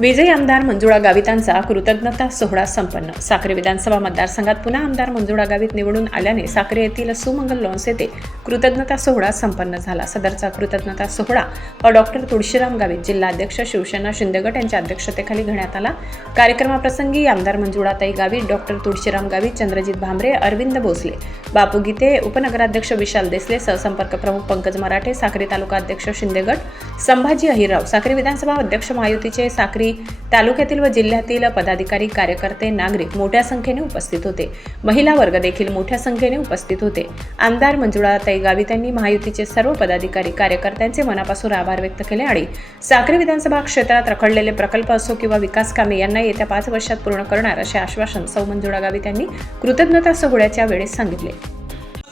विजयी आमदार मंजुळा गावितांचा कृतज्ञता सोहळा संपन्न. साक्री विधानसभा मतदारसंघात पुन्हा आमदार मंजुळा गावित निवडून आल्याने साक्री येथील सुमंगल लॉन्स येथे कृतज्ञता सोहळा संपन्न झाला. सदरचा कृतज्ञता सोहळा व डॉक्टर तुळशीराम गावित जिल्हाध्यक्ष शिवसेना शिंदेगट यांच्या अध्यक्षतेखाली घेण्यात आला. कार्यक्रमाप्रसंगी आमदार मंजुळाताई गावित डॉक्टर तुळशीराम गावित चंद्रजित भांबरे अरविंद भोसले बापू गीते उपनगराध्यक्ष विशाल देसले सहसंपर्क प्रमुख पंकज मराठे साक्री तालुका अध्यक्ष शिंदेगट संभाजी अहिरराव साक्री विधानसभा अध्यक्ष महायुतीचे साक्री तालुक्यातील व जिल्ह्यातील पदाधिकारी कार्यकर्ते नागरिक मोठ्या संख्येने उपस्थित होते. महिला वर्ग देखील मोठ्या संख्येने उपस्थित होते. आमदार मंजुळाताई गावी त्यांनी महायुतीचे सर्व पदाधिकारी कार्यकर्त्यांचे मनापासून आभार व्यक्त केले आणि साक्री विधानसभा क्षेत्रात रखडलेले प्रकल्प असो किंवा विकास कामे यांना येत्या पाच वर्षात पूर्ण करणार असे आश्वासन सौ मंजुळा गावित यांनी कृतज्ञता सोहळ्याच्या वेळेस सांगितले.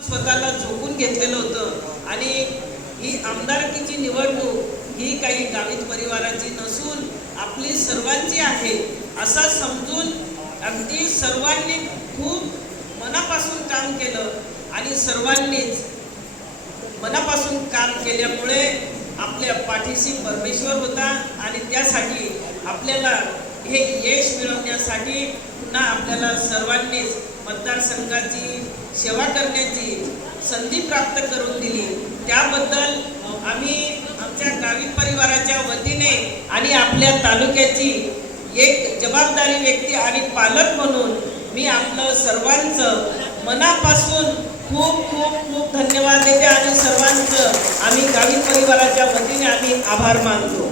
स्वतःला झोकून घेतलेलं होतं आणि ही आमदारकीची निवडणूक ही काही गावित परिवाराची नसून आपली सर्वांची आहे असं समजून अगदी सर्वांनी खूप मनापासून काम केलं आणि सर्वांनीच मनापासून काम केल्यामुळे आपल्या पाठीशी परमेश्वर होता आणि त्यासाठी आपल्याला हे यश मिळवण्यासाठी पुन्हा आपल्याला सर्वांनीच मतदारसंघाची सेवा करण्याची संधी प्राप्त करून दिली. त्याबद्दल आम्ही आमच्या गावी परिवाराच्या वतीने आणि आपल्या तालुक्याची एक जबाबदारी व्यक्ती आणि पालक म्हणून मी आपलं सर्वांचं मनापासून खूप खूप खूप धन्यवाद देते आणि सर्वांचं आम्ही गावी परिवाराच्या वतीने आम्ही आभार मानतो.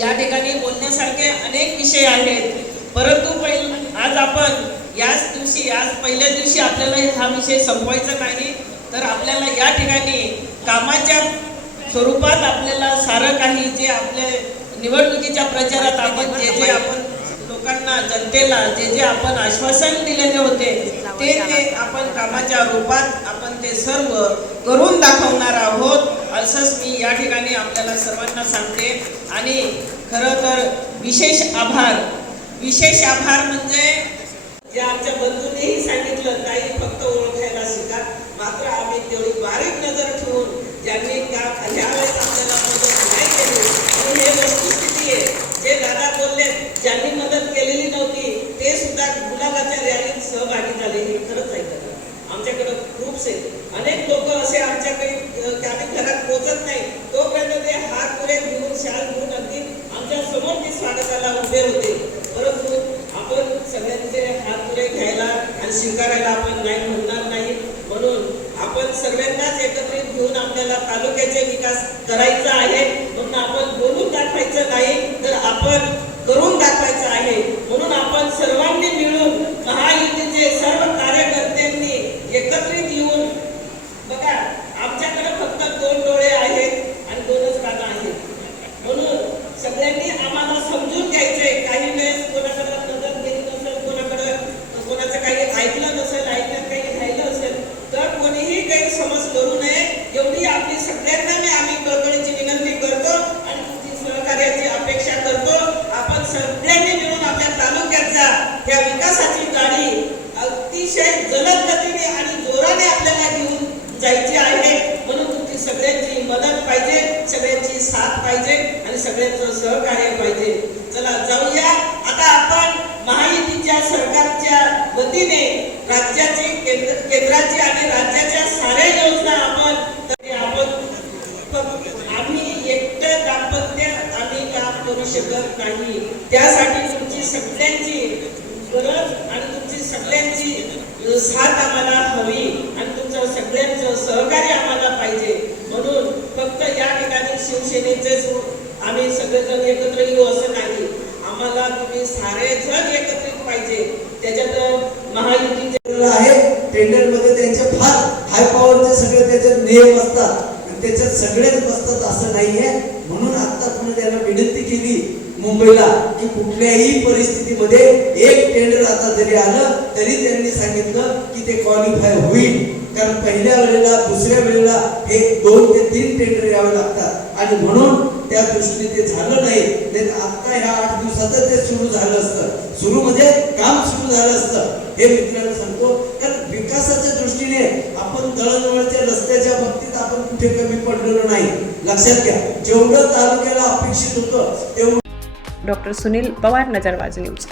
या ठिकाणी बोलण्यासारखे अनेक विषय आहेत. परंतु पहिल आज आपण याच दिवशी आज पहिल्या दिवशी आपल्याला हा विषय संपवायचा नाही. तर आपल्याला या ठिकाणी कामाच्या स्वरूपात आपल्याला सारं काही जे आपल्या निवडणुकीच्या प्रचारात आपण जे जे आपण लोकांना जनतेला जे जे आपण आश्वासन दिलेले होते ते ते आपण कामाच्या रूपात आपण ते सर्व करून दाखवणार आहोत. असंच मी या ठिकाणी आपल्याला सर्वांना सांगते. आणि खरं तर विशेष आभार. विशेश आभार म्हणजे जे आमच्या बंधूंनीही सांगितलं ताई फक्त ओळखायला शिका मात्र आम्ही तेवढी बारीक नजर ठेवून ज्यांनी का ह्यावेळेस आपल्याला मदत नाही केली आणि हे वस्तुस्थिती आहे जे दादा बोलले ज्यांनी मदत केलेली नव्हती ते सुद्धा गुलाबाच्या रॅलीत सहभागी झाले हे खरंच आहे खरं आमच्याकडे ग्रुप्स आहेत अनेक लोक असे आमच्याकडे अं, की आम्ही घरात पोहोचत नाही तोपर्यंत ते हात पुरे घेऊन शाल घेऊन अगदी आमच्यासमोर ते स्वागताला उभे होते परंतु आपण सगळ्यांचे हात पुरे घ्यायला आणि स्वीकारायला आपण नाही म्हणणार नाही म्हणून सगळ्यांनाच एकत्रित घेऊन आपल्याला तालुक्याचे विकास करायचा आहे. म्हणून आपण बोलून दाखवायचं नाही तर आपण करून दाखवायचं आहे. म्हणून आपण सर्वांनी मिळून महायुतीचे सर्व कार्यकर्त्यांनी एकत्रित येऊन बघा आमच्याकडे फक्त दोन डोळे आहेत आणि दोनच कानं आहेत म्हणून सगळ्यांनी आम्हाला समजून घ्यायचंय काही वेळेस कोणाकडे नजर गेली नसेल कोणाकडे कोणाचं काही ऐकलं नसेल ऐकण्यात काही राहिलं असेल तर कोणीही काही समज करू नये एवढी आपली सगळ्यांना मी आम्ही कळकळीची विनंती करतो आणि तुमची सहकार्याची अपेक्षा करतो आपण सगळ्यांनी मिळून आपल्या तालुक्याच्या या विकासाची गाडी अतिशय जलद गतीने आणि जोराने आपल्याला घेऊन जायची आहे. म्हणून तुमची सगळ्यांची मदत पाहिजे सगळ्यांची साथ पाहिजे आणि सगळ्यांचं सहकार्य पाहिजे. चला जाऊया. आता आपण महायुतीच्या सरकारच्या वतीने राज्याची केंद्र केंद्राची आणि राज्याच्या साऱ्या योजना आपण आपण आम्ही एकटं दाम्पत्य आम्ही काम करू शकत नाही. त्यासाठी तुमची सगळ्यांची गरज आणि तुमची सगळ्यांची अ, साथ आम्हाला हवी आणि तुमचं सगळ्यांचं सहकार्य आम्हाला पाहिजे. म्हणून फक्त या ठिकाणी शिवसेनेचेच आम्ही सगळेजण एकत्र येऊ असं नाही. आम्हाला तुम्ही सारेजण एकत्र एकत्रित पाहिजे. त्याच्यात महायुतीचे टेंडर आहे टेंडरमध्ये त्यांचे फार हाय पॉवरचे सगळे त्याचे नियम असतात. त्याच्यात सगळेच बसतात असं नाहीये. म्हणून आता तुम्ही त्यांना विनंती केली मुंबईला की कुठल्याही परिस्थितीमध्ये एक टेंडर आता जरी आलं तरी त्यांनी सांगितलं ते क्वालिफाय होईल. कारण पहिल्या वेळेला दुसऱ्या वेळेला हे दोन ते तीन टेंडर यावे लागतात. आणि म्हणून त्या दृष्टीने ते झालं नाही. नाही आता ह्या आठ दिवसातच ते सुरू झालं असतं. सुरू म्हणजे काम सुरू झालं असतं. हे मित्रांनो सांगतो. कारण विकासाच्या दृष्टीने आपण दळणवळच्या रस्त्याच्या बाबतीत आपण कुठे कमी पडलेलो नाही. लक्षात घ्या. जेवढं तालुक्याला अपेक्षित होतं तेवढं डॉक्टर सुनील पवार नजरवाज न्यूज.